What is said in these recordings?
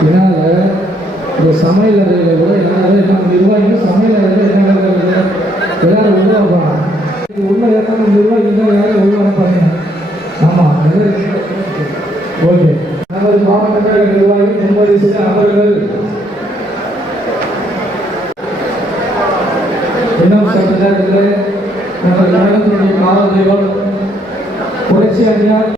இதனால் இந்த சமையல் அறையில் கூட என்ன நிர்வாகிகள் சமையல் அறையில் என்ன எல்லாரும் உள்ள உள்ள ஏற்கனவே யாரும் ஆமாம் ஓகே. நமது மாவட்ட கழக நிர்வாகி முன்மதி சில அவர்கள். இன்னும் சற்று நேரத்தில் நமது கழகத்தினுடைய காவல் தெய்வம் புரட்சி அணியார்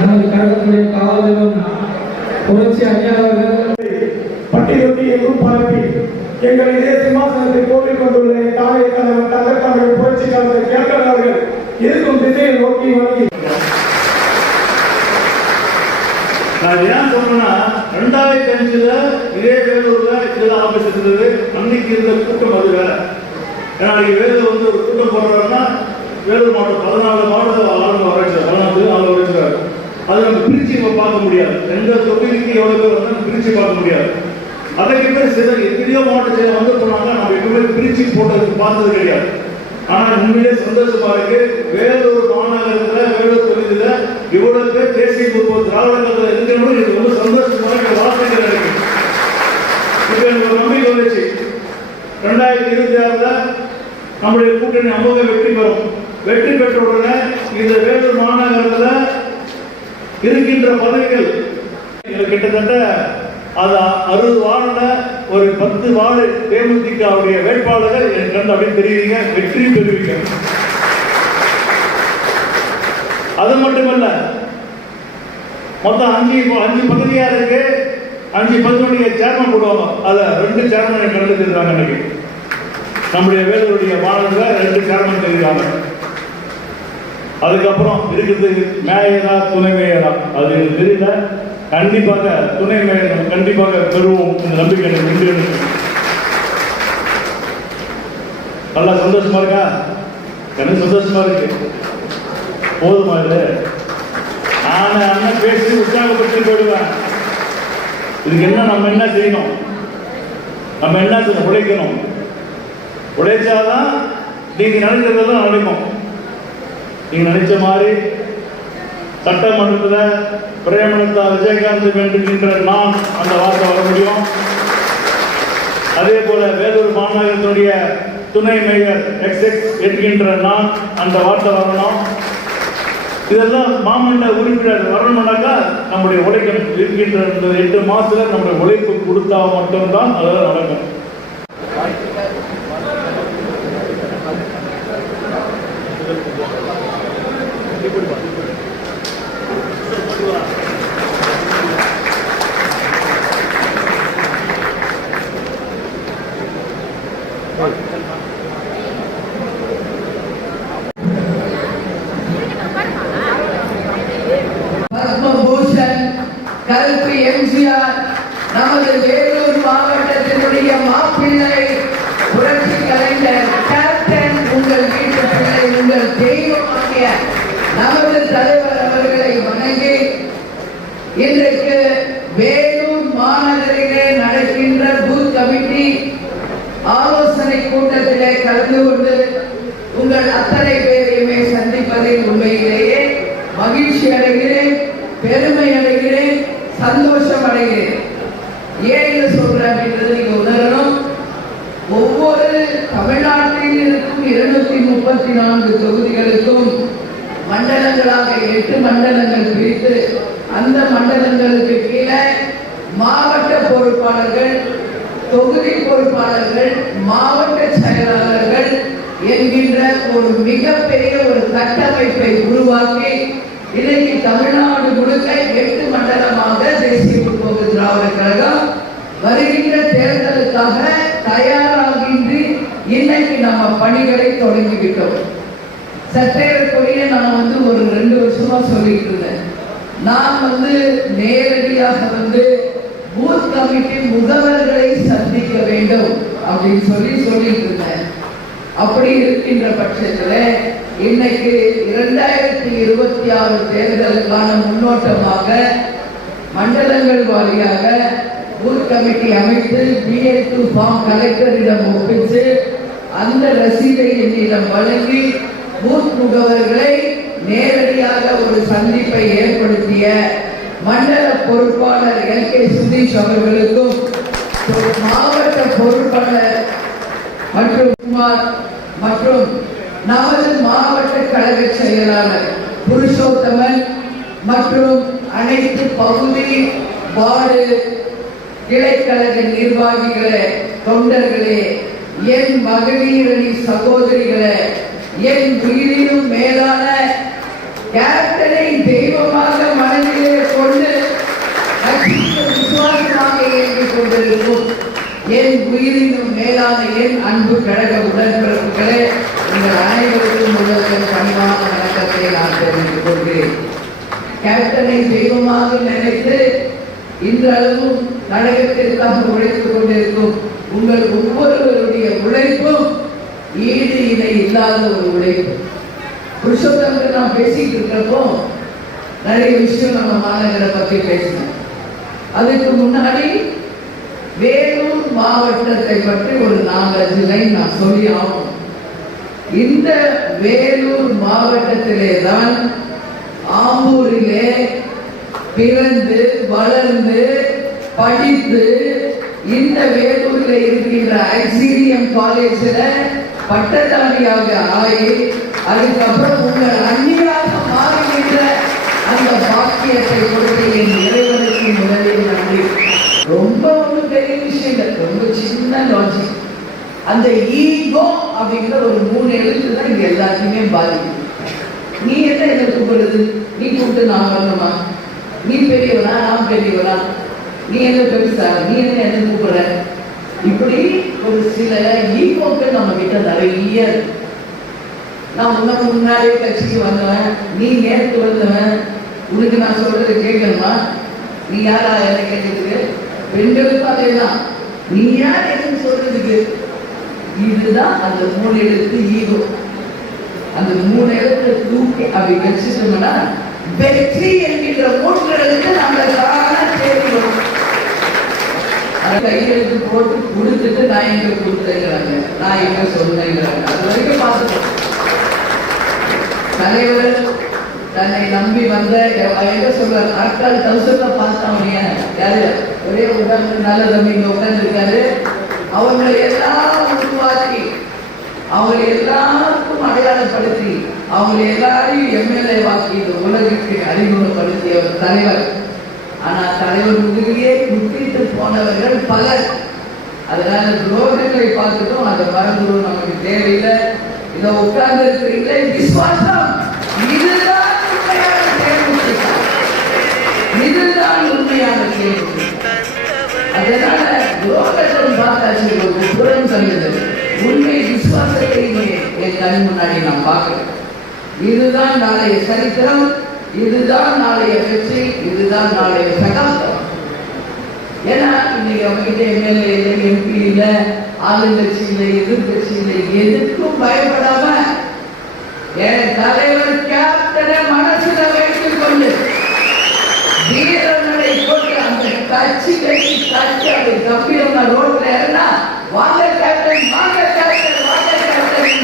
நமது கழகத்தினுடைய காவல் தெய்வம் புரட்சி அணியார் அவர்கள். பட்டியொட்டி எங்கும் பரப்பி எங்களை இதே சிம்மாசனத்தை கோவில் கொண்டுள்ள தாயை கணவன் தங்கத்தமிழ் புரட்சி கலைஞர் கேப்டன் இருக்கும் திசையை நோக்கி வழங்கி நான் ஏன் சொல்றேன்னா ரெண்டாயிரத்தி அஞ்சுல இதே வேலூர்ல இதுல ஆபீஸ் இருந்தது அன்னைக்கு இருந்த கூட்டம் அது வேற ஏன்னா வேலூர் வந்து ஒரு கூட்டம் போடுறாருன்னா வேலூர் மாவட்டம் பதினாலு மாவட்டத்தில் ஆளுங்க வர பதினாலு ஆளு வர அது நம்ம பிரிச்சு இப்ப பார்க்க முடியாது. எந்த தொகுதிக்கு எவ்வளவு பேர் வந்து பிரிச்சு பார்க்க முடியாது. அதற்கு பேர் சிலர் எத்தனையோ மாவட்டத்தில் வந்து போனாங்க நம்ம எப்பவுமே பிரிச்சு போட்டது பார்த்தது கிடையாது. ஆனா உண்மையிலே சந்தோஷமா இருக்கு வேலூர் மாநகரத்துல வேலூர் தொகுதியில இவ்வளவு பேர் தேசிய முற்போக்கு திராவிட இருக்கிறவங்க எனக்கு ரொம்ப சந்தோஷமான வார்த்தைகள் இருக்கு. இப்ப எனக்கு ஒரு நம்பிக்கை வந்துச்சு. ரெண்டாயிரத்தி இருபத்தி ஆறுல நம்முடைய கூட்டணி அமோக வெற்றி பெறும். வெற்றி பெற்ற உடனே இந்த வேலூர் மாநகரத்துல இருக்கின்ற பதவிகள் கிட்டத்தட்ட அது அறுபது வாரண்ட ஒரு பத்து வார்டு தேமுதிகவுடைய வேட்பாளர்கள் எனக்கு கண்டு அப்படின்னு தெரியுங்க வெற்றி பெறுவீங்க. அது மட்டுமல்ல மொத்தம் அஞ்சு அஞ்சு பகுதியா இருக்கு அஞ்சு பகுதியுடைய சேர்மன் போடுவாங்க. அதுல ரெண்டு சேர்மன் என் கண்டு தெரியுறாங்க இன்னைக்கு நம்முடைய வேலூருடைய மாநிலத்தில் ரெண்டு சேர்மன் தெரியுறாங்க அதுக்கப்புறம் இருக்குது மேயரா துணை மேயரா. அது எனக்கு தெரியல. கண்டிப்பாக துணை மேயர் கண்டிப்பாக பெறுவோம் இந்த நம்பிக்கை எனக்கு உண்டு நல்லா சந்தோஷமா இருக்கா? எனக்கு சந்தோஷமா இருக்கு. போதுமா இது? நான் அண்ணன் பேசி உற்சாகப்படுத்தி போயிடுவேன். இதுக்கு என்ன நம்ம என்ன செய்யணும்? நம்ம என்ன செய்யணும்? உழைக்கணும். உழைச்சாதான் நீங்க நினைக்கிறதெல்லாம் நடக்கும் நீங்க நினைச்ச மாதிரி சட்டமன்றத்தில் பிரேமலதா விஜயகாந்த் வேண்டுகின்ற நான் அந்த வார்த்தை வர முடியும். அதே போல வேலூர் மாநகரத்தினுடைய துணை மேயர் எக்ஸ் எக்ஸ் என்கின்ற நான் அந்த வார்த்தை வரணும். இதெல்லாம் மாமல்ல உறுப்பினர் வரணும்னாக்கா நம்முடைய உழைக்கணும் இருக்கின்ற எட்டு மாசத்துல நம்முடைய உழைப்பு கொடுத்தா மட்டும்தான் அதெல்லாம் நடக்கும். முப்பத்தி நான்கு தொகுதிகளுக்கும் மண்டலங்களாக எட்டு மண்டலங்கள் பிரித்து அந்த மண்டலங்களுக்கு கீழே மாவட்ட பொறுப்பாளர்கள் தொகுதி பொறுப்பாளர்கள் மாவட்ட செயலாளர்கள் என்கின்ற ஒரு மிகப்பெரிய ஒரு கட்டமைப்பை உருவாக்கி இன்னைக்கு தமிழ்நாடு முழுக்க எட்டு மண்டலமாக தேசிய முற்போக்கு திராவிட கழகம் வருகின்ற தேர்தலுக்காக பணிகளை தொடங்கிவிட்டோம். சற்றேறக்குறைய நான் வந்து ஒரு ரெண்டு வருஷமா சொல்லிட்டு இருந்தேன். நான் வந்து நேரடியாக வந்து பூத் கமிட்டி முகவர்களை சந்திக்க வேண்டும் அப்படின்னு சொல்லி சொல்லிட்டு இருந்தேன். அப்படி இருக்கின்ற பட்சத்தில் இன்னைக்கு இரண்டாயிரத்தி இருபத்தி ஆறு தேர்தலுக்கான முன்னோட்டமாக மண்டலங்கள் வாரியாக பூத் கமிட்டி அமைத்து பிஏ டூ ஃபார்ம் கலெக்டரிடம் ஒப்பிச்சு அந்த ரசீதை என்னிடம் வழங்கி பூத் முகவர்களை நேரடியாக ஒரு சந்திப்பை ஏற்படுத்திய மண்டல பொறுப்பாளர் எல் கே சுதீஷ் அவர்களுக்கும் மாவட்ட பொறுப்பாளர் மற்றும் குமார் மற்றும் நமது மாவட்ட கழக செயலாளர் புருஷோத்தமன் மற்றும் அனைத்து பகுதி வார்டு கிளைக்கழக நிர்வாகிகளே தொண்டர்களே என் மகளிரணி சகோதரிகளை என் உயிரினும் மேலான கேப்டனை தெய்வமாக மனதிலே கொண்டு விசுவாசமாக இயங்கிக் கொண்டிருக்கும் என் உயிரினும் மேலான என் அன்பு கழக உடன்பிறப்புகளே உங்கள் அனைவருக்கும் முதல்வர் பணிவான வணக்கத்தை நான் தெரிவித்துக் கொள்கிறேன். கேப்டனை தெய்வமாக நினைத்து இன்றளவும் கழகத்திற்காக உழைத்துக் கொண்டிருக்கும் உங்கள் ஒவ்வொருவருடைய உழைப்பும் ஈடு இணை இல்லாத ஒரு உழைப்பு. புருஷோத்தமன் நான் பேசிட்டு இருக்கிறப்போ நிறைய விஷயம் நம்ம மாநகரை பற்றி பேசினோம். அதுக்கு முன்னாடி வேலூர் மாவட்டத்தை பற்றி ஒரு நாலஞ்சு லைன் நான் சொல்லி ஆகணும். இந்த வேலூர் மாவட்டத்திலே தான் ஆம்பூரிலே பிறந்து வளர்ந்து படித்து இந்த வேலூரில் இருக்கின்ற ஐசிடிஎம் காலேஜில் பட்டதாரியாக ஆகி அதுக்கப்புறம் உங்கள் அந்நியாக மாறுகின்ற அந்த பாக்கியத்தை கொடுத்து என் இறைவனுக்கு முதலில் நன்றி. ரொம்ப ஒரு பெரிய விஷயம் இல்லை ரொம்ப சின்ன லாஜிக் அந்த ஈகோ அப்படிங்கிற ஒரு மூணு எழுத்து தான் இங்க எல்லாத்தையுமே பாதிக்கும் நீ என்ன என்ன கூப்பிடுறது நீ கூப்பிட்டு நான் வரணுமா? நீ பெரியவனா நான் பெரியவனா? நீ என்ன பெருசா நீ என்ன என்ன கூப்பிடுற? இப்படி ஒரு சில ஈகோக்கள் நம்ம கிட்ட நிறைய நான் உனக்கு முன்னாடியே கட்சிக்கு வந்தவன் நீ ஏன் வந்தவன்? உனக்கு நான் சொல்றது கேட்கணுமா? நீ யாரா? என்ன கேட்கறதுக்கு பெண்களுக்கும் அதே தான் நீ யார் எதுன்னு சொல்றதுக்கு? இதுதான் அந்த மூணு எழுத்து ஈகோ. அந்த மூணு எழுத்து தூக்கி அப்படி வச்சுட்டோம்னா வெற்றி என்கின்ற மூன்று எழுத்து நம்ம காண தெரியும் கையெழுத்து போட்டு கொடுத்துட்டு நான் எங்க கொடுத்தேங்கிறாங்க. நான் எங்க சொன்னேங்கிறாங்க. அது வரைக்கும் பார்த்துக்கோ தலைவர் தன்னை நம்பி வந்த எங்க சொல்றாரு நாட்கள் தௌசண்ட்ல பார்த்தான் யாரு? ஒரே உட்கார்ந்து நல்ல தம்பி இங்க உட்கார்ந்துருக்காரு. அவங்களை எல்லாம் உருவாக்கி அவங்களை எல்லாருக்கும் அடையாளப்படுத்தி அவங்களை எல்லாரையும் எம்எல்ஏ வாக்கி இந்த உலகிற்கு அறிமுகப்படுத்திய ஒரு தலைவர். ஆனா தலைவர் முதுகிலே குத்திட்டு போனவர்கள் பலர். அதனால துரோகங்களை பார்த்துட்டோம். அதை மறந்துடும் நமக்கு தேவையில்லை. இதை உட்கார்ந்து இருக்கிறீங்களே விசுவாசம். இதுதான் உண்மையான தேர்வு இதுதான் உண்மையான தேர்வு அதனால துரோகத்தை பார்த்தாச்சு ஒரு புறம் சொல்லுது உண்மை விசுவாசத்தை என் கண் முன்னாடி நான் பார்க்கிறேன். இதுதான் நாளைய சரித்திரம். இதுதான் நாளைய வெற்றி. இதுதான் நாளைய சகாப்தம் ஏன்னா இன்னைக்கு அவங்ககிட்ட எம்எல்ஏ இல்லை எம்பி இல்லை ஆளுங்கட்சி இல்லை எதிர்கட்சி இல்லை எதுக்கும் பயப்படாம என் தலைவர் கேப்டனை மனசுல வைத்துக் கொண்டு வீரர்களை போட்டு அந்த கட்சி கட்சி கட்சி அப்படி நம்ம ரோட்ல இருந்தா வாங்க கேப்டன் வாங்க கேப்டன் வாங்க கேப்டன்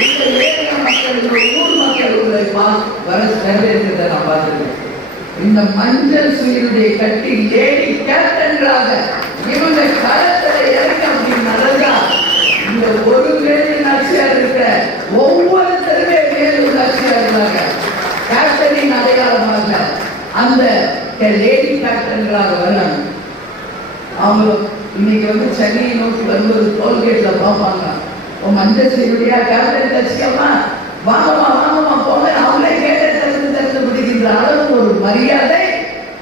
இந்த ஏரியா மக்கள் இந்த ஊர் மக்கள் உங்களை பா- வர வரவேற்கிறத நான் இந்த மஞ்சள் சுயருடைய கட்டி லேடி கேப்டன்களாக இவங்க களத்துல இறங்க அப்படி நடந்தா இந்த ஒரு வேலு நட்சியா இருக்கிற ஒவ்வொருத்தருமே மேலும் நட்சியா இருந்தாங்க கேப்டனின் அடையாளமாக அந்த லேடி கேப்டன்களாக வராங்க அவங்க இன்னைக்கு வந்து சென்னையை நோக்கி வரும்போது டோல்கேட்ல பார்ப்பாங்க. மஞ்சள் செய்யுடைய கேப்டன் கட்சியம்மா வாங்கம்மா மரியாதை.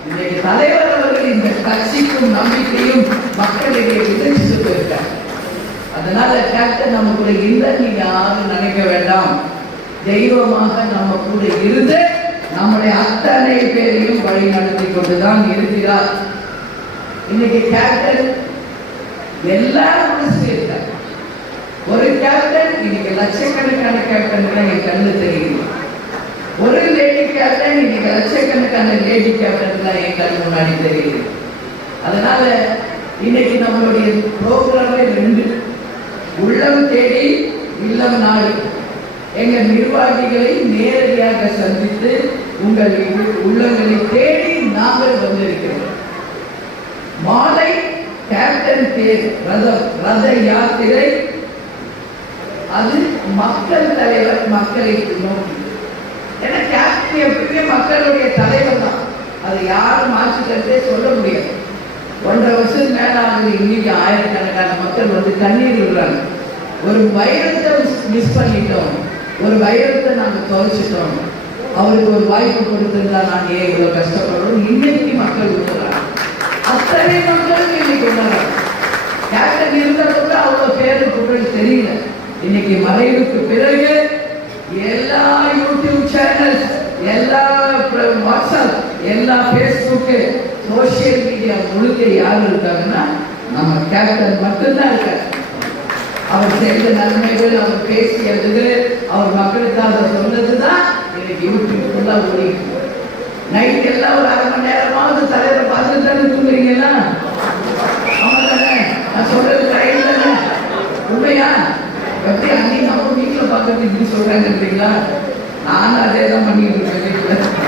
இன்னைக்கு தலைவர் அவர்கள் இந்த கட்சிக்கும் நம்பிக்கையும் மக்களிடையே விதைச்சு போயிருக்காங்க அதனால கேப்டன் நம்ம கூட இல்லை நீங்க யாரும் நினைக்க வேண்டாம். தெய்வமாக நம்ம கூட இருந்து நம்முடைய அத்தனை பேரையும் வழி நடத்தி கொண்டுதான் இருக்கிறார். இன்னைக்கு கேப்டன் எல்லாரும் மனசுல ஒரு கேப்டன் இன்னைக்கு லட்சக்கணக்கான கேப்டன்கள் என் கண்ணு தெரியுது ஒரு லேடி கேப்டன் தான் என் கண் முன்னாடி தெரியுது அதனால இன்னைக்கு நம்மளுடைய ப்ரோக்ராமே ரெண்டு. உள்ளம் தேடி இல்லம் நாடு. எங்க நிர்வாகிகளை நேரடியாக சந்தித்து உங்கள் உள்ளங்களை தேடி நாங்கள் வந்திருக்கிறோம். மாலை கேப்டன் தேர் ரதம் ரத யாத்திரை. அது மக்கள் தலைவர் மக்களை நோக்கி. ஏன்னா எப்பவுமே மக்களுடைய தலைவர் தான். அதை யாரும் மாற்றிக்கிறதே சொல்ல முடியாது. ஒன்றரை வருஷம் மேலே ஆகுது இன்னைக்கு ஆயிரக்கணக்கான மக்கள் வந்து கண்ணீர் விடுறாங்க. ஒரு வைரத்தை மிஸ் பண்ணிட்டோம். ஒரு வைரத்தை நாங்கள் துவைச்சிட்டோம் அவருக்கு ஒரு வாய்ப்பு கொடுத்திருந்தா நான் ஏன் இவ்வளோ கஷ்டப்படுறோம்? இன்னைக்கு மக்கள் விடுறாங்க. அத்தனை மக்களுக்கு இன்னைக்கு உணர்றாங்க கேப்டன் இருந்தப்ப அவங்க பேருக்கு புகழ் தெரியல. இன்னைக்கு மறைவுக்கு பிறகு எல்லா யூடியூப் எல்லா வாட்ஸ்அப் எல்லா ஃபேஸ்புக்கு சோசியல் மீடியா முழுக்க யார் இருக்காங்கன்னா நம்ம கேப்டன் மட்டும்தான் இருக்காரு. அவர் செய்த நன்மைகள் அவர் பேசியது அவர் மக்களுக்காக சொன்னதுதான் எனக்கு யூடியூப் ஃபுல்லா ஓடிட்டு நைட் எல்லாம் ஒரு அரை மணி நேரமாவது தலைவரை பார்த்துட்டு தானே தூங்குறீங்களா? தானே நான் சொல்றது கரெக்ட் தானே? உண்மையா? எப்படி அன்னி நம்ம வீட்டில் பார்க்கறது இப்படி சொல்றாங்கன்றீங்களா நானும் அதே தான் பண்ணிட்டு இருக்கேன்